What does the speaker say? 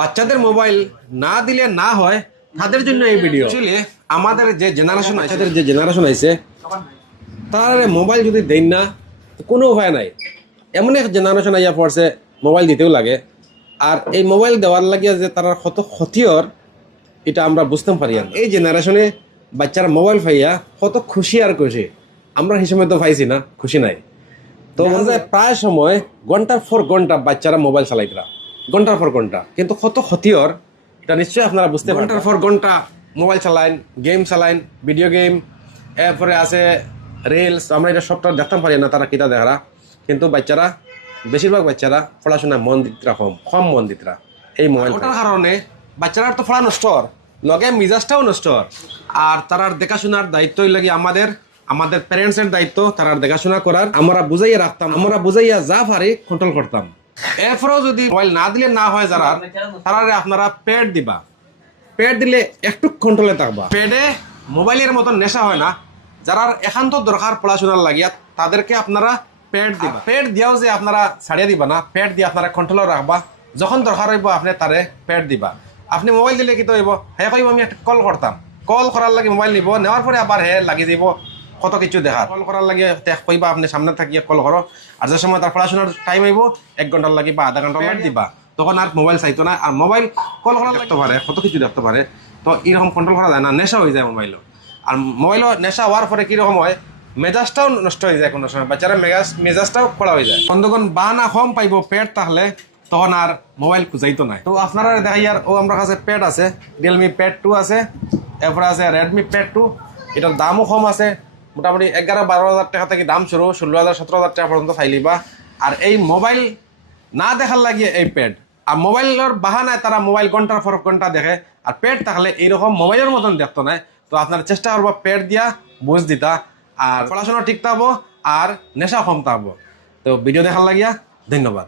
বাচ্চাদের মোবাইল না দিলে না হয় তাদের জন্য এই ভিডিও। আসলে আমাদের যে জেনারেশন আছে, তার মোবাইল যদি দেন না তো কোনো উপায় নাই। এমন এক জেনারেশন আইয়া পড়ছে মোবাইল দিতেও লাগে। আর এই মোবাইল দেওয়ার লাগিয়া যে তার কত ক্ষতির এটা আমরা বুঝতে পারি না। এই জেনারেশনে বাচ্চারা মোবাইল পাইয়া কত খুশি আর খুশি, আমরা হিসেবে তো পাইছি না, খুশি নাই। তো প্রায় সময় ঘন্টার পর ঘন্টা বাচ্চারা মোবাইল চালাইতরা, ঘন্টার পর ঘন্টা, কিন্তু কত ক্ষতির এটা নিশ্চয়ই আপনারা বুঝতে পারেন। ঘন্টার পর ঘন্টা মোবাইল চালাইন, গেম চালাইন, ভিডিও গেম, এরপরে আছে রিলস। আমরা এটা সবটা দেখতে পারি না তারা কিতা দেখা, কিন্তু বাচ্চারা, বেশিরভাগ বাচ্চারা পড়াশোনায় মন দিতরা কম মন দিতরা এই মোবাইল। ওটার কারণে বাচ্চারা তো পড়া নষ্ট, লগে মিজাজটাও নষ্ট। আর তারার দেখাশোনার দায়িত্বই লাগে আমাদের প্যারেন্টসের দায়িত্ব, তারার দেখাশোনা করার। আমরা বুঝাইয়া রাখতাম, আমরা বুঝাইয়া যা পারি কন্ট্রোল করতাম। এরপরেও যদি মোবাইল না দিলে না হয় যারা, তারারে আপনারা পেড দিবা। পেড দিলে একটু কন্ট্রোলে থাকবা। পেডে মোবাইলের মতন নেশা হয় না। যারা একান্ত দরকার পড়াশোনার লাগিয়া, তাদেরকে আপনারা পেড দিবা। পেড দিয়াও যে আপনারা ছাড়িয়ে দিবা না, পেড দিয়ে আপনারা কন্ট্রোলে রাখবা। যখন দরকার হইব আপনি তারে পেড দিবা। আপনি মোবাইল দিলে কি তো হইব, হে কইব আমি একটা কল করতাম, কল করার লাগে মোবাইল নিব, নেওয়ার পরে আবার হে লাগি যাব কত কিছু দেখা। কল করার লাগে কইবা আপনি সামনে থাকিয়ে কল করো। আর যে সময় তার পড়াশোনার টাইম হইব 1 ঘন্টার লাগে বা আধা ঘন্টার লাগে দিবা, তখন আর মোবাইল চাইতো না। আর মোবাইল কল করার দেখতে পারে, কত কিছু দেখতে পারে। তো এরকম কন্ট্রোল করা যায় না, নেশা হয়ে যায় মোবাইলও। আর মোবাইলও নেশা হওয়ার পরে কীরকম হয়, মেজাজটাও নষ্ট হয়ে যায়। কোনো সময় বাচ্চারা মেজাজটাও করা হয়ে যায়। তখন বাহানা কম পাইব পেড থাকলে, তখন আর মোবাইল খুঁজাইতো নাই। তো আপনারা দেখাই আর ও আমার কাছে পেড আছে, রিয়েলমি পেড 2 আছে, এরপরে আছে রেডমি পেড 2। এটার দামও কম আছে, মোটামুটি 11-12 হাজার টাকা থেকে দাম শুরু, 16,000-17,000 টাকা পর্যন্ত ফাইলিবা। আর এই মোবাইল না দেখার লাগিয়ে এই পেড, আর মোবাইলের বাহানায় তারা মোবাইল ঘন্টার পর ঘন্টা দেখে। আর পেড থাকলে এইরকম মোবাইলের মতন দেখতো না। তো আপনারা চেষ্টা করবো পেড দিয়া বুঝ দিতা, আর পড়াশোনা ঠিক থাকবো আর নেশা কম থাকবো। তো ভিডিও দেখার লাগিয়া ধন্যবাদ।